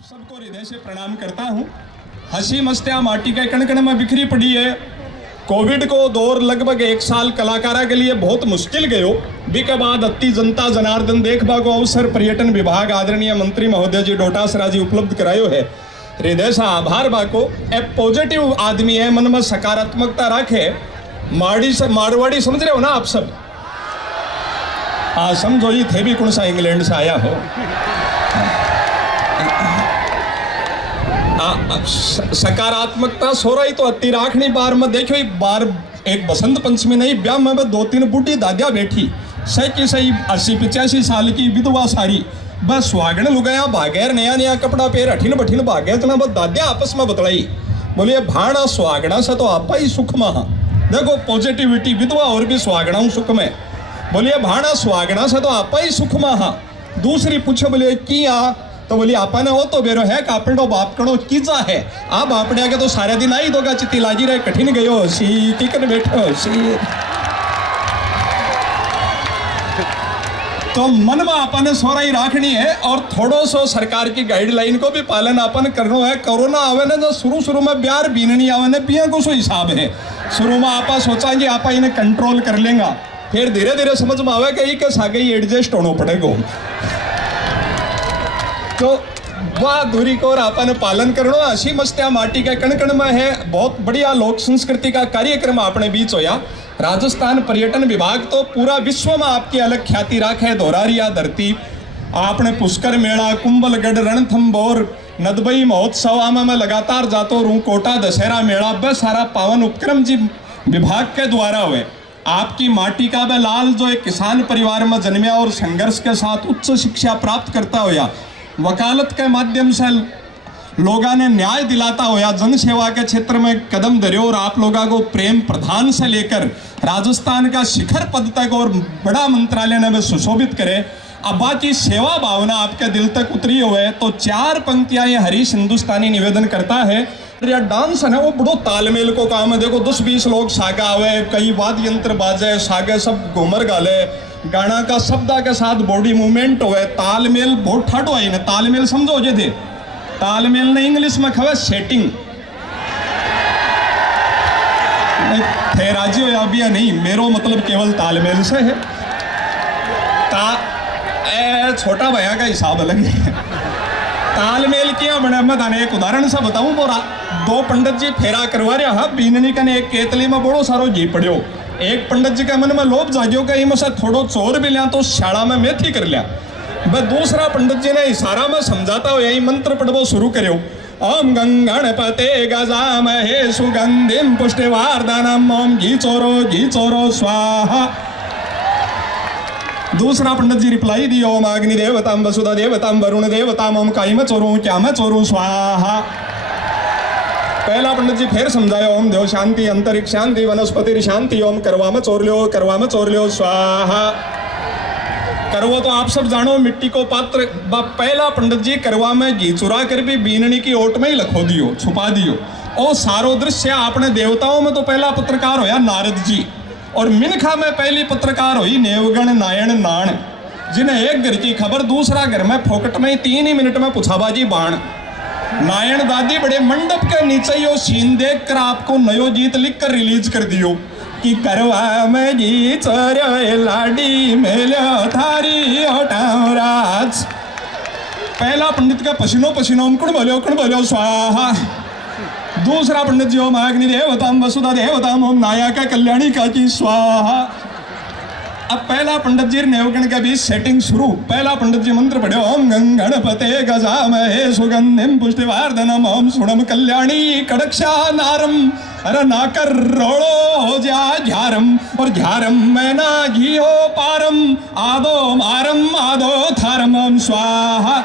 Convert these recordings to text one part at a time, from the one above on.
आप सबको हृदय से प्रणाम करता हूँ। हंसी मस्तियाँ माटी के कण कण में बिखरी पड़ी है। कोविड को दौर लगभग 1 साल कलाकारा के लिए बहुत मुश्किल गयो। बी के बाद अति जनता जनार्दन देखबा को अवसर पर्यटन विभाग आदरणीय मंत्री महोदय जी डोटासरा जी उपलब्ध करायो है। हृदय से आभार बाको। ए पॉजिटिव आदमी है, मन में सकारात्मकता रखे। मारवाड़ी समझ रहे हो ना आप सब? हाँ समझो, ये थे भी कौन सा इंग्लैंड से आया हो। सकारात्मकता सो रही तो अति राखनी बार में देखो। एक बार एक बसंत पंचमी नहीं, ब्याह में 2-3 बूढ़ी दादिया बैठी, सही की सही 80-85 साल की विधवा सारी, बस सुहागन लुगाया भागैर नया नया कपड़ा पेर हठिन बठिन भागे। इतना बस दादिया आपस में बतलाई, बोलिए भाड़ा सुहागना से तो आपा ही सुख में। देखो पॉजिटिविटी, विधवा और भी सुहागना सुख में। बोलिए भाड़ा सुहागना से तो आपा ही सुख में। दूसरी पूछो, बोलिए किया तो बोली आपा ने वो तो बेरो है कि आपने तो बाप कड़ो कीजा है। आप आपने आगे तो सारे दिन आई दोगा चित्ती लागी रहे, कठिन गयो सी टिकट बैठो सी। तो मन में अपन ने सोराई राखनी है और थोड़ो सो सरकार की गाइडलाइन को भी पालन अपन करनो है। कोरोना आवे ना जो शुरू में ब्यार बीननी आवे ना, पिया को सो हिसाब है। शुरू में आपा सोचा कि आपा इन्हें कंट्रोल कर लेंगा, फिर धीरे धीरे समझ में आवे कि के सागे ही एडजस्ट होना पड़ेगा। तो वह दूरी को और आपने पालन करना। हंसी मस्तियाँ माटी के कण कण में है। बहुत बढ़िया लोक संस्कृति का कार्यक्रम आपने बीच होया। राजस्थान पर्यटन विभाग तो पूरा विश्व में आपकी अलग ख्याति राखे। धोरारिया धरती आपने पुष्कर मेला, कुंभलगढ़, रणथंभौर, नदबई महोत्सव आमा में लगातार जातो रू, कोटा दशहरा मेला, बस सारा पावन उपक्रम जी विभाग के द्वारा हुए। आपकी माटी का वह लाल जो एक किसान परिवार में जन्मिया और संघर्ष के साथ उच्च शिक्षा प्राप्त करता होया, वकालत के माध्यम से लोगों ने न्याय दिलाता होया, जन सेवा के क्षेत्र में कदम धरियो और आप लोगों को प्रेम प्रधान से लेकर राजस्थान का शिखर पद तक और बड़ा मंत्रालय ने भी सुशोभित करे। अब बाकी सेवा भावना आपके दिल तक उतरी हुए तो 4 पंक्तियां ये हरीश हिंदुस्तानी निवेदन करता है। डांस है ना वो बड़ो तालमेल को काम है। देखो 10-20 लोग सागा हुए, कई वाद्य यंत्र बाजे, सागे सब घूमर गाले, गाना का शब्द के साथ बॉडी मूवमेंट हुए, तालमेल बहुत ठाटो आई ना। तालमेल समझो जे थे, तालमेल ने इंग्लिश में खवे सेटिंग। थे राजी हो या भी नहीं, मेरो मतलब केवल तालमेल से है। छोटा भैया का हिसाब अलग है। तालमेल किया बने मैं थाने एक उदाहरण से बताऊं। बोरा 2 पंडित जी फेरा करवा रहा हा, बीननी का ने एक केतली में बड़ो सारो घी पड़ियो। एक पंडित जी के मन में लोभ जागियो कि इनमें से थोड़ो चोर भी लिया तो शाला में मेथी कर लिया। वह दूसरा पंडित जी ने इशारा में समझाता हो यही मंत्र पढ़वो शुरू करो। ओम गंगणपते गजामहे सुगंधिम पुष्टिवर्धनम ओम घी चोरो स्वाहा। दूसरा पंडित जी रिप्लाई दियो, ओम अग्नि देवताम वसुधा देवताम वरुण देवताम ओम काई में चोरू क्या में चोरू स्वाहा। पहला पंडित जी फिर समझाया, ओम देव शांति अंतरिक्ष शांति वनस्पति शांति ओम करवा में चोर लियो स्वाहा। करवा तो आप सब जानो मिट्टी को पात्र। पहला पंडित जी करवा में घी चुरा कर भी बीननी की ओट में ही लखो दियो, छुपा दियो। और सारो दृश्य आपने देवताओं में तो पहला पत्रकार होया नारद जी, और मिनखा में पहली पत्रकार हुई नेवगण नायण नाण, जिन्हें एक घर की खबर दूसरा घर में फोकट में 3 ही मिनट में पुछाबाजी बाण। नायण दादी बड़े मंडप के नीचे यो सीन देख कर आपको नयो गीत लिख कर रिलीज कर दियो कि करवा में जी चोरे लाडी मेलो थारी ओटाओ राज। पहला पंडित का पसीनो कण बोलो स्वाहा। दूसरा पंडित जी ओम अग्नि देवताम वसुधा देवताम ओम नायका कल्याणी का की स्वाहा। अब पहला पंडित जी नेवगण के बीच सेटिंग शुरू। पहला पंडित जी मंत्र पढ़े, ओम गंगणपते गजामहे सुगंधिम पुष्टिवर्धनम ओम सुणम कल्याणी कड़क्षा नारम। अरे नाकर रोड़ो हो जा झारम, और झारम में ना घियो पारम, आदो मारम आदो थारम ओम स्वाहा।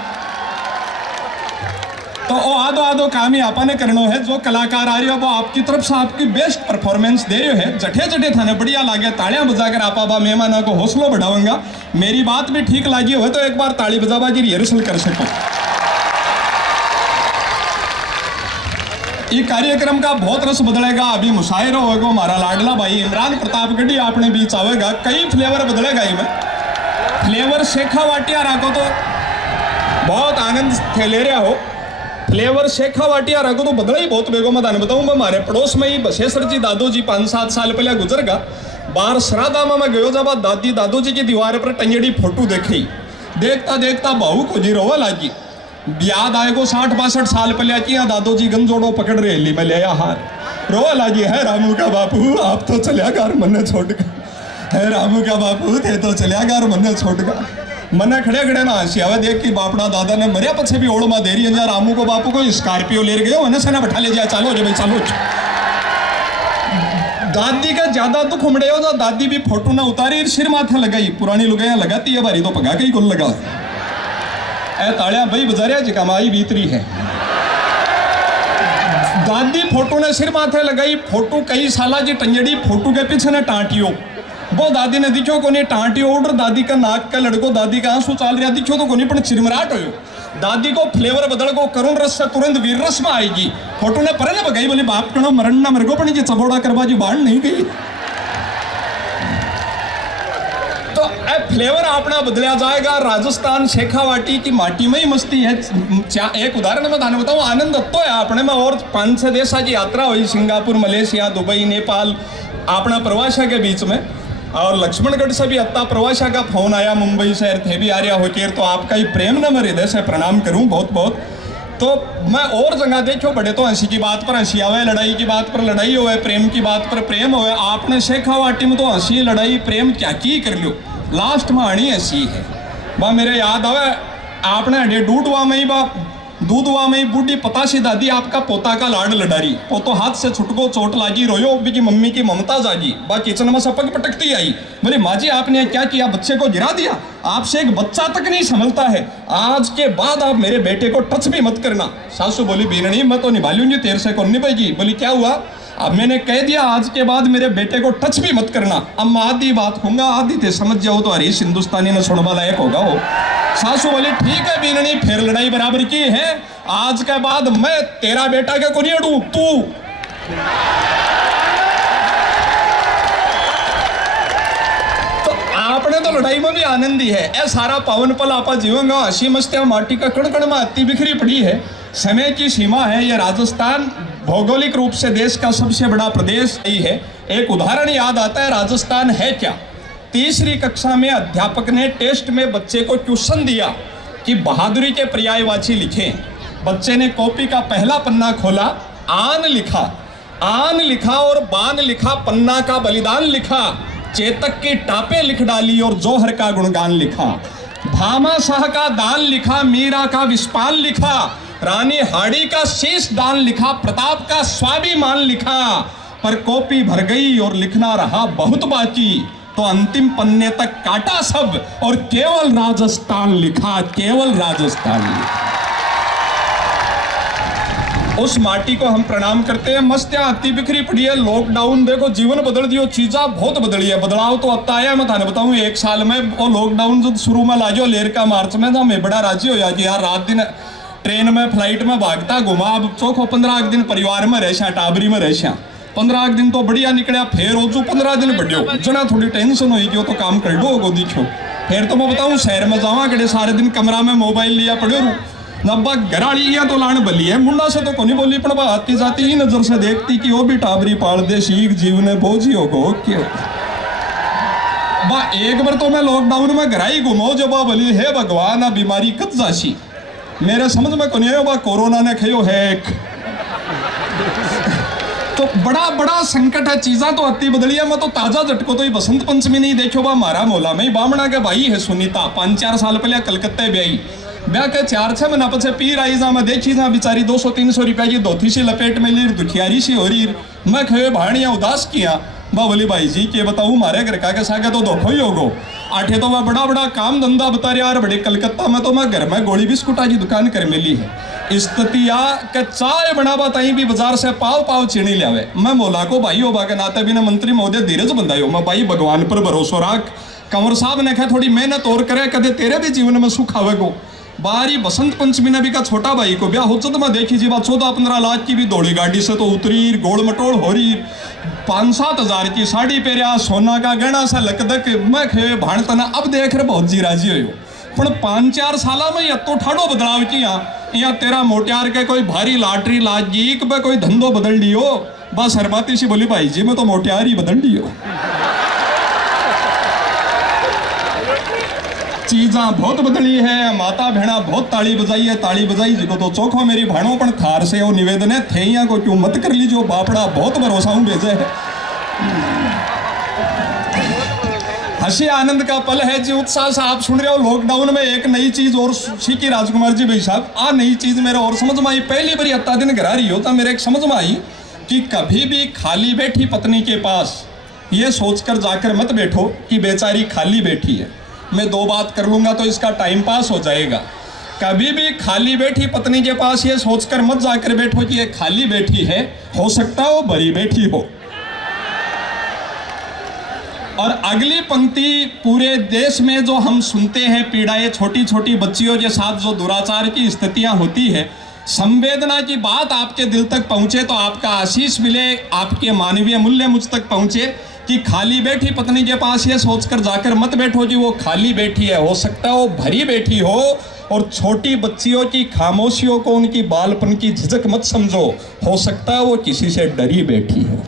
तो ओ आदो काम ही आपने करनो है। जो कलाकार आ रही हो वो आपकी तरफ से आपकी बेस्ट परफॉर्मेंस दे रहे है। जठे थाने बढ़िया लागे, तालियां बजाकर आपा मेहमानों को हौसला बढ़ाऊंगा। मेरी बात भी ठीक लगी हो तो एक बार ताली बजावा की रिहर्सल कर सको। ये कार्यक्रम का बहुत रस बदलेगा। अभी मुशायरा होगा, हमारा लाडला भाई इमरान प्रतापगढ़ी आपने बीच आवेगा। कई फ्लेवर बदलेगा। इनमें फ्लेवर शेखा वाटिया राखो तो बहुत आनंद ले रहा हो। फ्लेवर शेखावाटिया रगो तो बदला ही बहुत बेगो। मैं थाने बताऊं, मैं हमारे पड़ोस में ही बसेसर जी दादू जी 5-7 साल पहले गुजर गया। बाहर श्राद्धा में मैं गयो जब दादी दादू जी की दीवार पर टंगड़ी फोटो देखी, देखता देखता बहू को जी रोवा लागी। याद आएगो 60-62 साल पहले की दादू जी गंजोड़ो पकड़ रहे ली, मैं ले आया हार, रोवा लागी। है रामू का बापू आप तो चलिया घर मन्ने छोड़ कर, है रामू का बापू थे तो चलिया घर मन्ने छोड़ कर। मने खड़े खड़े ना हंसी आवे देख कि बापड़ा दादा ने मरिया पछे भी ओड़ में देरी है। रामू को बापू को स्कॉर्पियो ले गए हो से ना बैठा ले जाए, चालो भाई चालो। दादी का ज्यादा दुख उमड़े हो, दादी भी फोटो ना उतारी सिर माथे लगाई, पुरानी लुगाइयां लगाती है भारी तो पगा के ही कुल लगा। ए तालियां भाई बजारिया जी कमाई भीतरी है। दादी फोटो ने सिर माथे लगाई, फोटो कई साला जी टंगड़ी फोटो के पीछे ने टांटियो। वो दादी ने दिखो को नहीं टांटियो ऑर्डर, दादी का नाक का लड़को, दादी का आंसू चाल रहा दिखो तो को नहीं, पर चिरमराट हो। दादी को फ्लेवर बदल को करुण रस से तुरंत वीर रस में आएगी। फोटो ने पर ना बगाई बोली बाप कणो मरण ना मरगो पण जी चबोड़ा करवा जी बाढ़ नहीं गई। तो ए फ्लेवर अपना बदलिया जाएगा। राजस्थान शेखावाटी की माटी में ही मस्ती है। एक उदाहरण मैं थाने बताऊं, आनंद तो है अपने में। और 5-6 देशा की यात्रा हुई, सिंगापुर, मलेशिया, दुबई, नेपाल, अपना प्रवासा के बीच में। और लक्ष्मणगढ़ से भी अत्ता प्रवासा का फोन आया, मुंबई शहर थे भी आर्या होकर, तो आपका ही प्रेम न मेरे हृदय से प्रणाम करूं बहुत बहुत। तो मैं और जगह देखो बड़े तो हंसी की बात पर हंसी आवे, लड़ाई की बात पर लड़ाई होवे, प्रेम की बात पर प्रेम होवे। आपने शेखावाटी में तो हंसी लड़ाई प्रेम क्या की कर लो, लास्ट में आनी हंसी है। बा मेरे याद आवे आपने अडे डूडवा में ही बा दूधवा में ही बूढ़ी पताशी दादी आपका पोता का लाड लडारी, पोतो हाथ से छुटको चोट लागी, रोयो भी की मम्मी की ममता जागी। बा किचन में सपक पटकती आई, बोले माँ जी आपने क्या किया, बच्चे को गिरा दिया, आपसे एक बच्चा तक नहीं संभलता है, आज के बाद आप मेरे बेटे को टच भी मत करना। सासू बोली बीरणी मैं तो निभा लूंगी, तेरे से कौन निभाएगी। बोली क्या हुआ, अब मैंने कह दिया आज के बाद मेरे बेटे को टच भी मत करना। अब मैं आधी बात कहूंगा, आधी थे समझ जाओ तो हरीश हिंदुस्तानी ने सुनवा लायक होगा हो। सासू बोली ठीक है बीरणी, फिर लड़ाई बराबर की है, आज के बाद मैं तेरा बेटा के को नहीं अड़ू, तू। तो आपने तो लड़ाई में भी आनंद ही है। ए सारा पावन पल आपा जीवंगा, हंसी मस्तियां माटी का कण कण में अति बिखरी पड़ी है। समय की सीमा है। यह राजस्थान भौगोलिक रूप से देश का सबसे बड़ा प्रदेश ही है। एक उदाहरण याद आता है, राजस्थान है क्या। तीसरी कक्षा में अध्यापक ने टेस्ट में बच्चे को क्वेश्चन दिया कि बहादुरी के पर्यायवाची लिखें। बच्चे ने कॉपी का पहला पन्ना खोला, आन लिखा और बान लिखा, पन्ना का बलिदान लिखा, चेतक की टापे लिख डाली और जौहर का गुणगान लिखा, भामा शाह का दान लिखा, मीरा का विस्पान लिखा, रानी हाड़ी का शीश दान लिखा, प्रताप का स्वाभिमान लिखा। पर कॉपी भर गई और लिखना रहा बहुत बाकी, तो अंतिम पन्ने तक काटा सब और केवल राजस्थान लिखा, केवल राजस्थान लिखा। उस माटी को हम प्रणाम करते हैं। मस्तियां अति बिखरी पड़ी है। लॉकडाउन देखो जीवन बदल दियो, चीजा बहुत बदली है। बदलाव तो आता है। मैं थाने बताऊं 1 साल में वो लॉकडाउन जो शुरू में लाजो लेर का मार्च में, मैं बड़ा राजी हो कि यार रात दिन ट्रेन में फ्लाइट में भागता घुमा। अब चौखो 15 दिन परिवार में रह, टाबरी में रह, 15 दिन तो बढ़िया निकलिया। फिर हो जो 15 दिन बढ़ियो जना थोड़ी टेंशन हुई कि वो तो काम कर दो गो दिखो। फिर तो मैं बताऊं शहर में जावा कड़े सारे दिन कमरा में मोबाइल लिया पड़े रू। नब्बा घराड़ी तो लान बली है, मुंडा से तो कोनी बोली, पर आती जाती ही नजर से देखती कि वो भी टाबरी पाल दे, सीख जीवने बोझी होगो क्यों। बा एक बार तो मैं लॉकडाउन में घराई घुमाओ जब बोली हे भगवान आ बीमारी कत जासी, मेरे समझ में कोनी आयो बा कोरोना ने खयो है। तो बड़ा बड़ा संकट है। चीजा तो अति बदली है। मैं तो ताजा झटको तो ही बसंत पंचमी नहीं देखो बा मारा मोला में बामणा के भाई है सुनीता, 5-4 साल पहले कलकत्ते ब्याई, ब्याह के 4-6 महीना पीछे पीर आई जा। मैं देखी जा बेचारी 200-300 रुपया की धोती सी लपेट में ली, दुखियारी सी हो रही। मैं खये भाड़िया उदास किया। बा बोली भाई जी के बताऊं मारे घर का के सागे तो धोखो ही होगो। आठे तो वह बड़ा बड़ा काम धंधा बता रहा यार, बड़े कलकत्ता में तो मैं घर में गोली बिस्कुटा की दुकान कर मिली है। स्थितिया के चाय बनावा ताई भी बाजार से पाव चीनी लियावे। मैं मोला को भाई होबा के नाते बिना मंत्री महोदय धीरज बंधायो। मैं भाई भगवान पर भरोसा रख। कंवर साहब ने कहा थोड़ी मेहनत और करे, कदे तेरे भी जीवन में सुख आवेगो। बारी बसंत पंचमी ने भी का छोटा भाई को ब्याह हो तो मैं देखी जी बात 14-15 लाख की भी दौड़ी गाड़ी से तो उतरी, गोड़ मटोड़ हो रही, 5-7 हज़ार की साड़ी पहरिया, सोना का गहना सा लकदक। मैं खे भाणतना अब देख रहे बहुत जी राजी हो। पर 5-4 साल में अतो ठाडो बदलाव किया। या तेरा मोटियार के कोई भारी लॉटरी लाग गई कि कोई धंधो बदल लियो, बस हरबाती सी बोली भाई जी मैं तो मोटियार ही बदल लियो। चीजा बहुत बदली है, माता भेड़ा बहुत ताली बजाई है, ताली बजाई जिको तो चौखो मेरी भाणो पण थार से वो निवेदन है थे को क्यों मत कर लीजिए, बापड़ा बहुत भरोसा हूं भेजे है। हंसी आनंद का पल है जी, उत्साह से आप सुन रहे हो। लॉकडाउन में एक नई चीज और सीखी राजकुमार जी भाई साहब, आ नई चीज मेरे और समझ में आई। पहली बार अत्ता दिन घर आ रही हो तो मेरे एक समझ में आई कि कभी भी खाली बैठी पत्नी के पास ये सोचकर जाकर मत बैठो कि बेचारी खाली बैठी है, मैं दो बात कर लूंगा तो इसका टाइम पास हो जाएगा। कभी भी खाली बैठी पत्नी के पास ये सोचकर मत जाकर बैठो कि ये खाली बैठी है, हो सकता है वो भरी बैठी हो। और अगली पंक्ति पूरे देश में जो हम सुनते हैं पीड़ाएं, छोटी छोटी बच्चियों के साथ जो दुराचार की स्थितियां होती है, संवेदना की बात आपके दिल तक पहुंचे तो आपका आशीष मिले, आपके मानवीय मूल्य मुझ तक पहुंचे कि खाली बैठी पत्नी के पास ये सोचकर जाकर मत बैठो कि वो खाली बैठी है, हो सकता है वो भरी बैठी हो। और छोटी बच्चियों की खामोशियों को उनकी बालपन की झिझक मत समझो, हो सकता है वो किसी से डरी बैठी हो।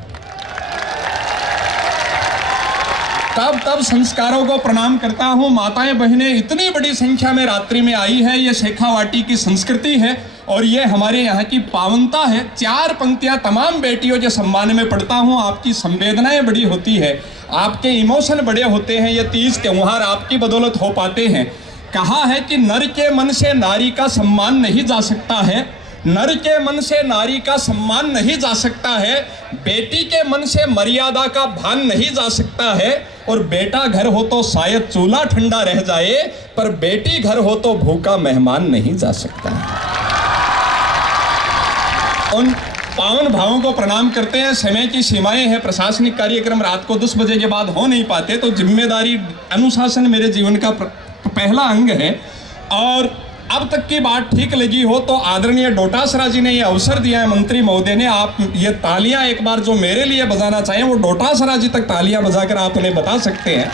तब संस्कारों को प्रणाम करता हूँ। माताएं बहनें इतनी बड़ी संख्या में रात्रि में आई है, ये शेखावाटी की संस्कृति है और ये हमारे यहाँ की पावनता है। 4 पंक्तियाँ तमाम बेटियों के सम्मान में पढ़ता हूँ। आपकी संवेदनाएं बड़ी होती है, आपके इमोशन बड़े होते हैं, ये 30 त्योहार आपकी बदौलत हो पाते हैं। कहा है कि नर के मन से नारी का सम्मान नहीं जा सकता है, नर के मन से नारी का सम्मान नहीं जा सकता है, बेटी के मन से मर्यादा का भान नहीं जा सकता है। और बेटा घर हो तो शायद चूल्हा ठंडा रह जाए, पर बेटी घर हो तो भूखा मेहमान नहीं जा सकता। उन पावन भावों को प्रणाम करते हैं। समय की सीमाएं हैं, प्रशासनिक कार्यक्रम रात को 10 बजे के बाद हो नहीं पाते, तो जिम्मेदारी अनुशासन मेरे जीवन का पहला अंग है। और अब तक की बात ठीक लगी हो तो आदरणीय डोटासरा जी ने ये अवसर दिया है, मंत्री महोदय ने, आप ये तालियां एक बार जो मेरे लिए बजाना चाहें वो डोटासरा जी तक तालियां बजाकर आप उन्हें बता सकते हैं।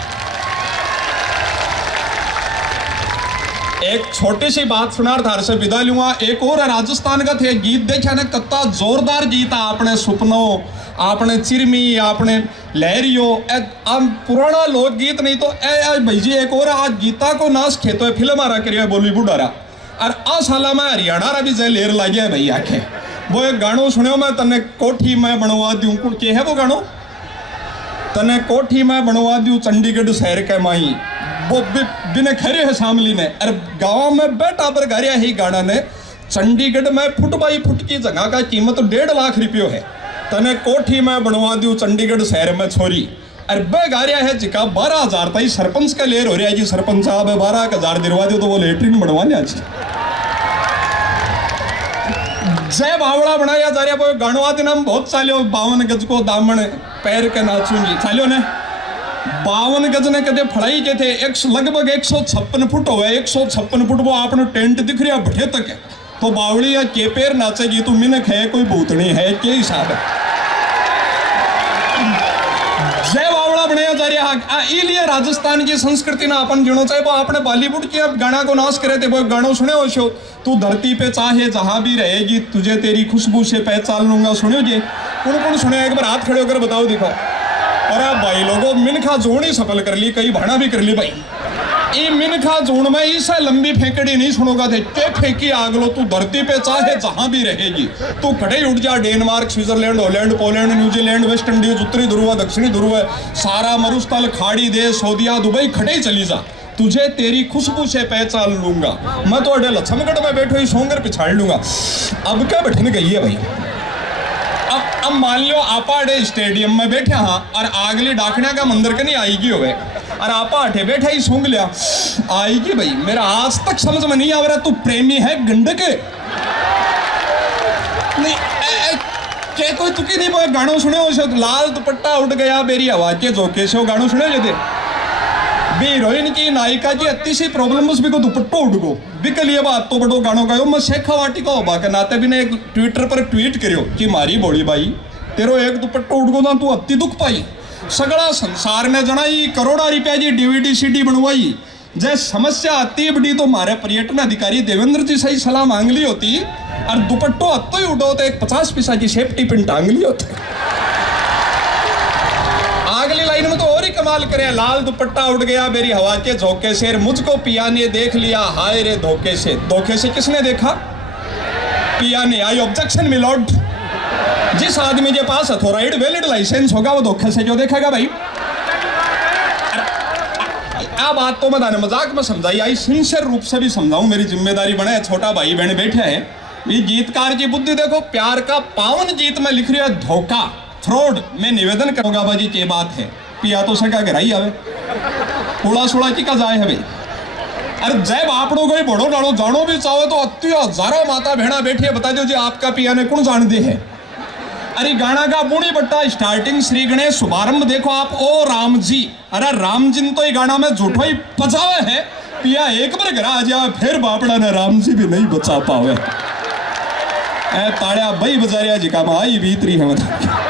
एक छोटी सी बात सुनार थार से विदा लूंगा। एक और राजस्थान का थे गीत देखा ना, कितना जोरदार गीत है, आपने सुपनों, आपने चिरमी, आपने लहरियो, पुराना लोकगीत नहीं तो भाई जी एक और आज गीता को नाश खेतो है फिल्म आ रहा करिए बॉलीवुड आ रहा। और आ साला में हरियाणा रा भी जय लेर ला गया भाई आखे। वो एक गानो सुनो, मैं तने कोठी में बनवा दूं, के है वो गानो, तने कोठी में बनवा दूं चंडीगढ़ शहर के माई, वो बिने खरे है शामली ने। अरे गाँव में बैठा पर गारिया ही गाना ने, चंडीगढ़ में फुट बाई फुट की जगह का कीमत 1.5 लाख रुपये है, तने कोठी में बनवा दूं चंडीगढ़ शहर में छोरी। अरे बे गारिया है जिका 12,000 तई सरपंच का लेर हो रहा है जी, सरपंच साहब 12,000 दिलवा दो तो वो लेटरिन बनवा लिया जी। जय बावड़ा बनाया जा रहा है गाणवा दिन हम बहुत चालो, 52 गज को दामन पैर के नाचूंगी चालो ने। 52 गज ने कदे फड़ाई के थे, लगभग 156 फुट हो गए, 156 फुट वो आपने टेंट दिख रहा बढ़े तक है, तो बावड़ी या के पैर नाचेगी, तू मिनक है कोई भूतनी है, के हिसाब है। जय बावड़ा बनाया जा रहा है। इसलिए राजस्थान की संस्कृति ना अपन गिनो चाहे वो आपने बॉलीवुड के अब गाना को नाश करे थे, वो गाना सुने हो शो, तू धरती पे चाहे जहां भी रहेगी तुझे तेरी खुशबू से पहचान लूंगा, सुनियो जी? कौन सुने? एक बार हाथ खड़े होकर बताओ दिखाओ। अरे भाई लोगों, मिनखा जोड़ ही सफल कर ली, कई भाड़ा भी कर ली भाई। ये मिनखा जोड़ में इसे लंबी फेंकड़ी नहीं सुनोगा थे, के फेंकी आग लो, तू धरती पे चाहे जहां भी रहेगी, तू खड़े उठ जा। Denmark, Switzerland, Holland, Poland, New Zealand, West Indies, उत्तरी ध्रुव, दक्षिणी ध्रुव, सारा मरुस्थल, खाड़ी देश, सऊदीया, दुबई, खड़े ही चली जा, तुझे तेरी खुशबू से पहचान लूंगा। मैं तो अडे लक्ष्मगढ़ में बैठो ही सोंगर पिछाड़ लूंगा। अब क्या बैठने गई है भाई? अब मान लो आपा अडे स्टेडियम में बैठे हाँ, और आगली डाकना का मंदिर के नहीं आएगी हो गए, और आपा अठे बैठा ही सूंघ लिया, आएगी भाई? मेरा आज तक समझ में नहीं आ रहा, तू प्रेमी है गंडक नहीं के कोई तुकी नहीं बोले। गानों सुने हो, लाल दुपट्टा उड़ गया मेरी आवाज के झोंके से, वो गानों सुने जो थे भी हीरोइन की नायिका की अति सी प्रॉब्लम उस भी को दुपट्टो उड़ गो बिकल ये बात तो बड़ो गानों का। मैं शेखावाटी का होबा के नाते भी ने एक ट्विटर पर ट्वीट करियो कि मारी बोली भाई तेरो एक दुपट्टो उड़ गो ना, तू अति दुख पाई। सगड़ा संसार ने जनाई, करोड़ा रुपया जी DVD CD बनवाई, जय समस्या आती बड़ी तो हमारे पर्यटन अधिकारी देवेंद्र जी सही सलाह मांग ली होती और दुपट्टो हत्तो ही उड़ो तो एक 50 पैसा की सेफ्टी पिन टांग ली होती। अगली लाइन में तो और ही कमाल करे, लाल दुपट्टा उड़ गया मेरी हवा के झोंके से, मुझको पिया ने देख लिया हाय रे धोखे से। धोखे से किसने देखा? पिया ने। आई ऑब्जेक्शन मिलॉर्ड, जिस आदमी के पास अथॉराइड वैलिड लाइसेंस होगा वो धोखे से क्यों देखेगा भाई? आ बात तो मैं मजाक में समझाई, आई सिंसियर रूप से भी समझाऊं, मेरी जिम्मेदारी बने। छोटा भाई बहन बैठे हैं, ये गीतकार की बुद्धि देखो, प्यार का पावन गीत में लिख रही है धोखा, फ्रॉड। मैं निवेदन करूंगा बाजी की बात है, पिया तो सका गराई आवे उड़ा सुड़ा की का जाए है भाई। अरे जय बापड़ो गई बड़ो डालो जानो भी चाहो तो अति हजारों माता भेड़ा बैठी है, बता दो जी आपका पिया ने कौन जान दे है। अरे गाना का बूढ़ी बट्टा स्टार्टिंग श्री गणेश शुभारंभ देखो आप, ओ राम जी। अरे राम जी तो ये गाना में झूठो ही बचावे है, पिया एक बार घर आ जाए फिर बापड़ा ने राम जी भी नहीं बचा पावे। ए ताड़िया भाई बजारिया जी का माई बीतरी है मतलब।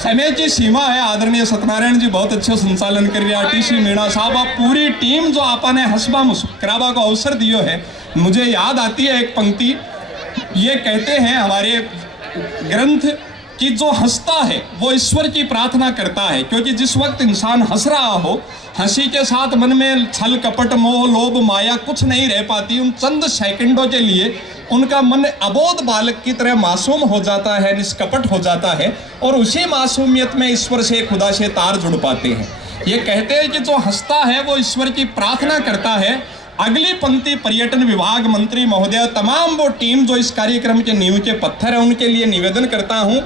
समय की सीमा है। आदरणीय सत्यनारायण जी बहुत अच्छे संचालन कर रहे हैं, टीसी मीणा साहब, आप पूरी टीम जो आपने हंसबा मुस्कुराबा को अवसर दियो है। मुझे याद आती है एक पंक्ति, ये कहते हैं हमारे ग्रंथ कि जो हंसता है वो ईश्वर की प्रार्थना करता है, क्योंकि जिस वक्त इंसान हंस रहा हो, हंसी के साथ मन में छल कपट मोह लोभ माया कुछ नहीं रह पाती। उन चंद सेकंडों के लिए उनका मन अबोध बालक की तरह मासूम हो जाता है, निष्कपट हो जाता है, और उसी मासूमियत में ईश्वर से खुदा से तार जुड़ पाते हैं। ये कहते हैं कि जो हंसता है वो ईश्वर की प्रार्थना करता है। अगली पंक्ति पर्यटन विभाग मंत्री महोदय, तमाम वो टीम जो इस कार्यक्रम के नींव के पत्थर है, उनके लिए निवेदन करता हूं,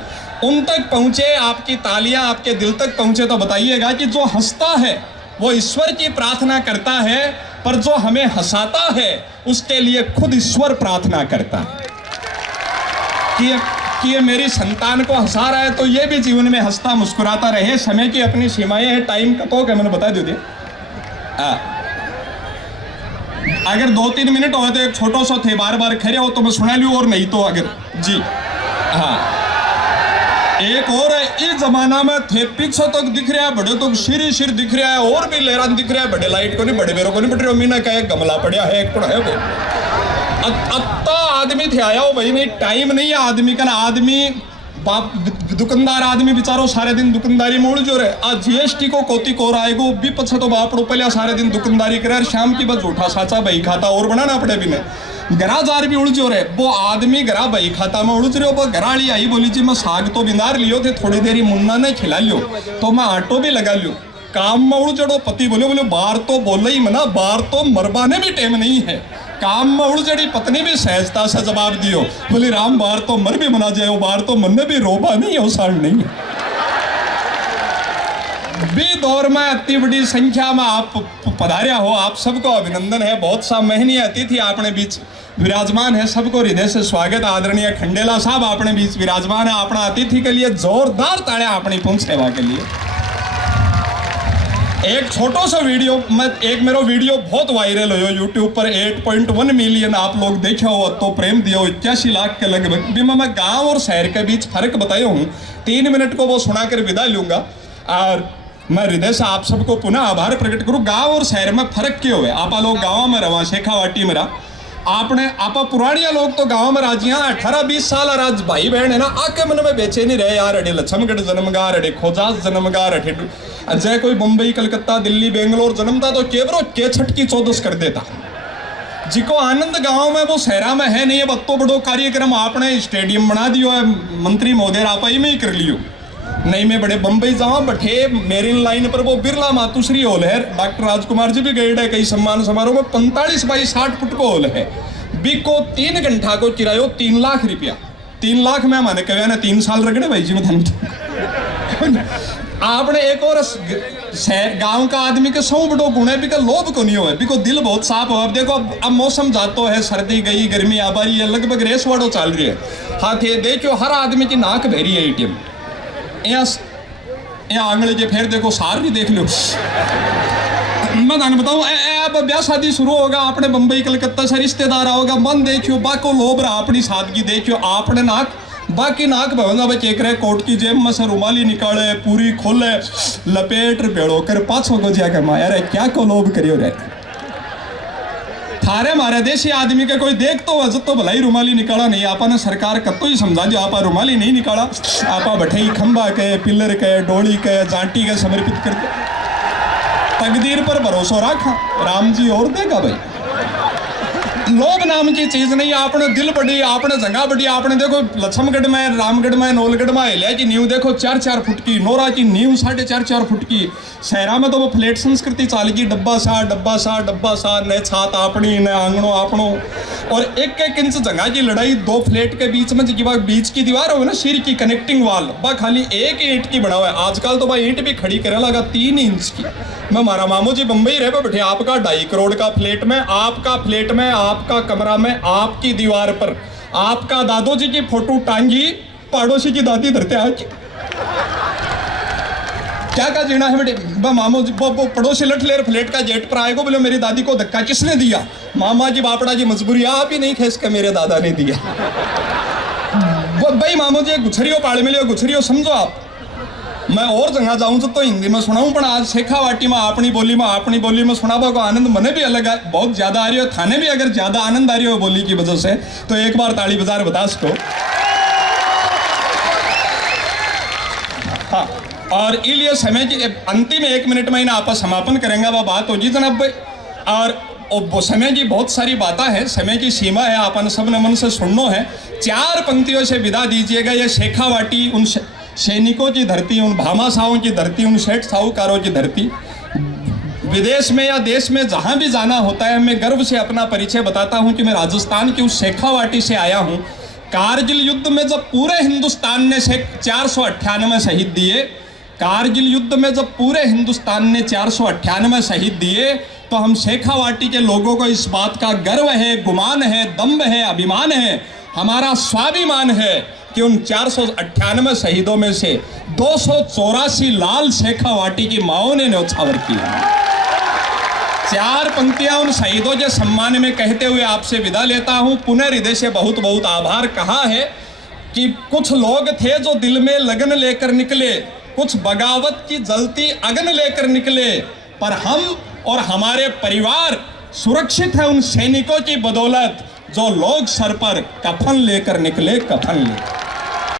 उन तक पहुंचे, आपकी तालियां आपके दिल तक पहुंचे तो बताइएगा कि जो हंसता है वो ईश्वर की प्रार्थना करता है, पर जो हमें हंसाता है उसके लिए खुद ईश्वर प्रार्थना करता है कि ये मेरी संतान को हंसा रहा है तो ये भी जीवन में हंसता मुस्कुराता रहे। समय की अपनी सीमाएं हैं, टाइम का तो क्या मैंने बता दी थी। अगर 2-3 मिनट हो तो एक छोटो सा थे, बार बार खड़े हो तो मैं सुना लूँ, और नहीं तो अगर जी हाँ एक और है, इस जमाना में थे पीछे तक दिख रहा है, बड़े तो सिर दिख रहा है, और भी लहरान दिख रहा है, बड़े लाइट को नहीं, बड़े बेरों को नहीं, बड़े मीना का एक गमला पड़ा है, एक है वो अत्ता आदमी थे आया हो भाई, नहीं टाइम नहीं है आदमी का ना। आदमी बाप दुकानदार आदमी बेचारो सारे दिन दुकानदारी मोड़ जो रहे, आज जीएसटी को कोती कोर आएगो भी पछे तो बाप रुपया सारे दिन दुकानदारी करे, शाम की बस झूठा साचा भाई खाता और बनाना पड़े भी नहीं। घरा जार भी उड़ जो रहे, वो आदमी घरा भाई खाता में उड़ रहे हो। घराड़ी आई बोली जी मैं साग तो बिनार लियो थे, थोड़ी देरी मुन्ना ने खिला लियो तो मैं आटो भी लगा लियो, काम में उड़ जड़ो। पति बोले बार तो बोले ही मना, बार तो मरबाने भी टाइम नहीं है, काम में उड़ जड़ी। पत्नी भी सहजता से जवाब दियो, बोली राम बार तो मर भी मना जाए, बार तो मन भी रोबा नहीं है, साड़ नहीं है। भी दौर में इतनी बड़ी संख्या में आप पधारिया हो, आप सबको अभिनंदन है। बहुत सा मेहनीय अतिथि अपने बीच विराजमान है, सबको हृदय से स्वागत। आदरणीय खंडेला साहब अपने बीच विराजमान है, अपना अतिथि के लिए जोरदार ताड़ियां अपनी पूर्ण सेवा के लिए। एक छोटो सा वीडियो एक मेरा वीडियो बहुत वायरल हो यूट्यूब पर, 8.1 मिलियन आप लोग देखे हो, तो प्रेम दियो 81 लाख के लगभग। भी मैं गांव और शहर के बीच फर्क बताया हूँ, 3 मिनट को वो सुनाकर विदा लूंगा। और मैं हृदय से आप सबको पुनः आभार प्रकट करूँ। गांव और शहर में फर्क क्यों है? आप लोग गाँव में रहा, शेखावाटी में रहा, आपने आप पुरानिया लोग तो गांव में राजिया 18-20 साल राज भाई बहन है ना, आके मन में बेचे नहीं रहे यार, अड़े लक्ष्मणगढ़ जन्मगार, अड़े खोजास जन्मगार, अठे जय कोई मुंबई कलकत्ता दिल्ली बेंगलोर जन्मता तो केवरो के छटकी 14 कर देता। जिको आनंद गांव में वो शहरा में है नहीं। अब तो बड़ो कार्यक्रम आपने स्टेडियम बना दियो है, मंत्री महोदय आप ही में ही कर लियो। नहीं मैं बड़े बम्बई जाऊँ बैठे मेरीन लाइन पर वो बिरला मातुश्री हॉल है, डॉक्टर राजकुमार जी भी गए है कई सम्मान समारोह में, 45 बाई 60 फुट को हॉल है। बिको 3 घंटा को किरायो 3 लाख रुपया। 3 लाख में माने कहे ना 3 साल रगड़े भाई जी में आपने एक और गांव का आदमी के 100 बड़ो गुण है, बिका लोभ को नहीं हो, बिको दिल बहुत साफ हो। अब देखो अब मौसम जातो है, सर्दी गई गर्मी आ रही है, लगभग रेस वाड़ो चल रही है। हाथ ये देखो हर आदमी की नाक बहरी है एटीएम, यहाँ आंगले के फिर देखो सार भी देख लो। मैं थाने बताऊँ अब ब्याह शादी शुरू होगा, आपने बम्बई कलकत्ता से रिश्तेदार आओगा, मन देखियो बाको लोभ रहा अपनी सादगी देखियो, आपने नाक बाकी नाक भवना बे चेक रहे कोट की जेब में से रुमाली निकाले पूरी खोले लपेट पेड़ो कर पाछो को जाकर माया रे क्या को लोभ करियो रे थारे मारे देशी आदमी के कोई देख तो वजह तो भलाई रुमाली निकाला नहीं आपा ने सरकार कतो ही समझा जो आपा रुमाली नहीं निकाला आपा बैठे ही खंबा के पिलर के डोली के जांटी के समर्पित करके तकदीर पर भरोसा रखा राम जी और देगा भाई लोभ नाम की चीज नहीं आपने दिल बड़ी आपने जगह बड़ी आपने देखो लक्ष्मगढ़ में रामगढ़ में नौलगढ़ में हिलिया की नींव देखो 4-4 फुट की नोरा की नींव 4.5 फुट की शहरा में तो वो फ्लैट संस्कृति चाल की डब्बा सा न छात अपनी न आंगणो आपनो और 1-1 इंच जगह की लड़ाई 2 फ्लैट के बीच में बीच की दीवार हो ना सिर की कनेक्टिंग वाल बा खाली 1 ईंट की बना हुआ है आजकल तो भाई ईंट भी खड़ी करे लगा 3 इंच की मैं मारा मामू जी बम्बई रहे पे बैठे आपका 2.5 करोड़ का फ्लैट में आपका कमरा में आपकी दीवार पर आपका दादो जी की फोटो टांगी पड़ोसी की दादी धरते आज क्या का जीना है बेटे मामू जी पड़ोसी लट ले फ्लैट का जेट पर आएगा बोले मेरी दादी को धक्का किसने दिया मामा जी बापड़ा जी मजबूरी आप ही नहीं खेस के मेरे दादा ने दिया भाई मामू जी गुछरियो पाड़ मिले गुछरियो समझो आप मैं और जगह जाऊं तो हिंदी में सुनाऊं पर आज शेखावाटी में अपनी बोली में सुनाबा को आनंद मने भी अलग है बहुत ज्यादा आ रही हो थाने भी अगर ज्यादा आनंद आ रही हो बोली की वजह से तो एक बार ताली बाजार बता सको हाँ और इसलिए समय की अंतिम 1 मिनट में आप समापन करेंगे वह बात होगी जनाब भाई और समय की बहुत सारी बातें हैं समय की सीमा है अपन सब ने मन से सुनना है 4 पंक्तियों से विदा दीजिएगा ये शेखावाटी उन सैनिकों की धरती उन भामाशाहों की धरती उन सेठ साहूकारों की धरती विदेश में या देश में जहां भी जाना होता है मैं गर्व से अपना परिचय बताता हूं कि मैं राजस्थान की उस शेखावाटी से आया हूं कारगिल युद्ध में जब पूरे हिंदुस्तान ने 498 शहीद दिए कारगिल युद्ध में जब पूरे हिंदुस्तान ने 498 शहीद दिए तो हम शेखावाटी के लोगों को इस बात का गर्व है गुमान है दम्भ है अभिमान है हमारा स्वाभिमान है कि उन 498 शहीदों में से 284 लाल शेखावाटी की माओं ने न्योछावर किया 4 पंक्तियां उन शहीदों के सम्मान में कहते हुए आपसे विदा लेता हूं पुनः हृदय से बहुत बहुत आभार कहा है कि कुछ लोग थे जो दिल में लगन लेकर निकले कुछ बगावत की जलती अगन लेकर निकले पर हम और हमारे परिवार सुरक्षित है उन सैनिकों की बदौलत जो लोग सर पर कफन लेकर निकले कफन लेकर